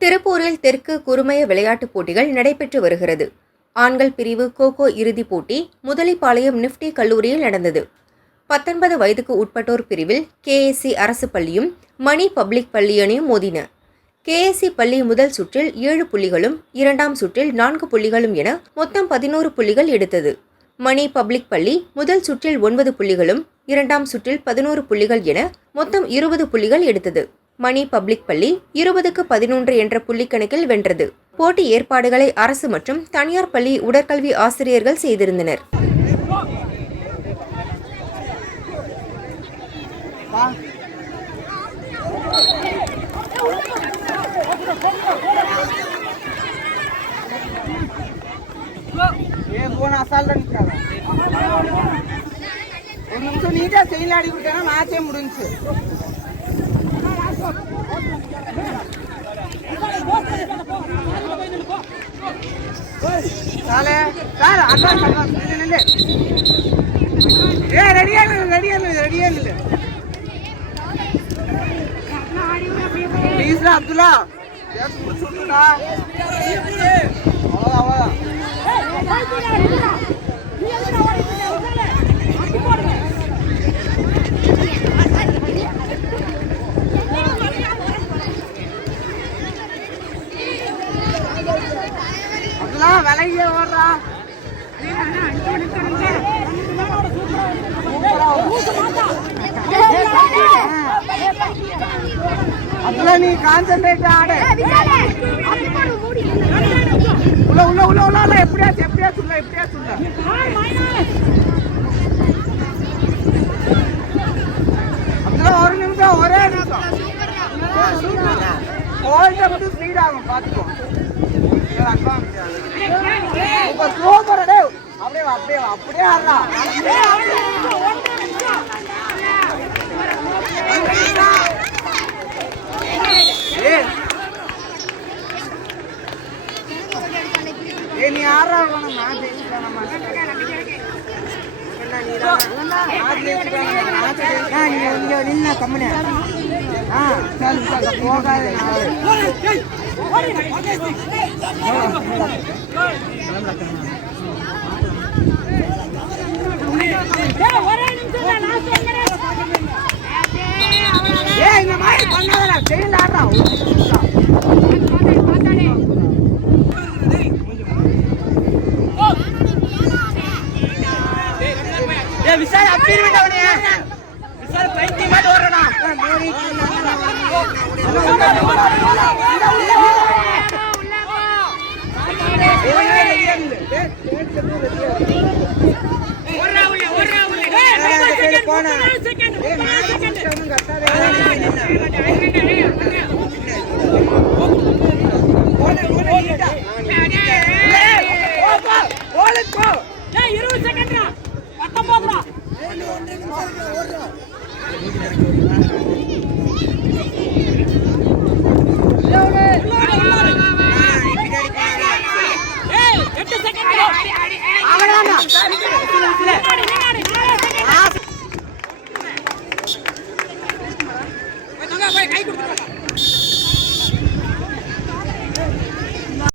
திருப்பூரில் தெற்கு குறுமய விளையாட்டுப் போட்டிகள் நடைபெற்று வருகிறது. ஆண்கள் பிரிவு கோகோ இறுதிப் போட்டி முதலிப்பாளையம் நிப்டி கல்லூரியில் நடந்தது. 19 வயதுக்கு உட்பட்டோர் பிரிவில் கேஎஸ்சி அரசு பள்ளியும் மணி பப்ளிக் பள்ளி அணியும் மோதின. கேஎஸ்சி பள்ளி முதல் சுற்றில் 7 புள்ளிகளும் 2ஆம் சுற்றில் 4 புள்ளிகளும் என மொத்தம் 11 புள்ளிகள் எடுத்தது. மணி பப்ளிக் பள்ளி முதல் சுற்றில் 9 புள்ளிகளும் 2ஆம் சுற்றில் 11 புள்ளிகள் என மொத்தம் 20 புள்ளிகள் எடுத்தது. மணி பப்ளிக் பள்ளி 20க்கு 11 என்ற புள்ளிக்கணக்கில் வென்றது. போட்டி ஏற்பாடுகளை அரசு மற்றும் தனியார் பள்ளி உடற்கல்வி ஆசிரியர்கள் செய்திருந்தனர். ஒரு நிமிஷம் நீட்டா செயல் ஆடி கொடுத்தா மேட்சே முடிஞ்சு. அப்துல்லா விலையே ஓடுறா. அப்துல்லா நீ கான்சென்ட்ரேட் ஆடு. உள்ள உள்ள உள்ள உள்ள எப்படியாச்சும் எப்படியாச்சும் உள்ள எப்படியாச்சும் உள்ள. அப்துல்லா ஒரு நிமிஷம் ஒரே நிமிஷம் போயிட்டு மட்டும் ஸ்பீட் ஆகும் பார்த்துக்கோ. சூப்பர் அப்படியே அப்படியே அப்படியே ஆடுறா. நீ ஆடுறா இங்க நின்ன கம்மனு போகாது. இந்த மாதிரி பண்ணாத செயல் ஆடுறா. விசால் அப்பீர் விட்டவனே விசால் பைத்தி மாதிரி ஓடுறா. கை கொடுக்க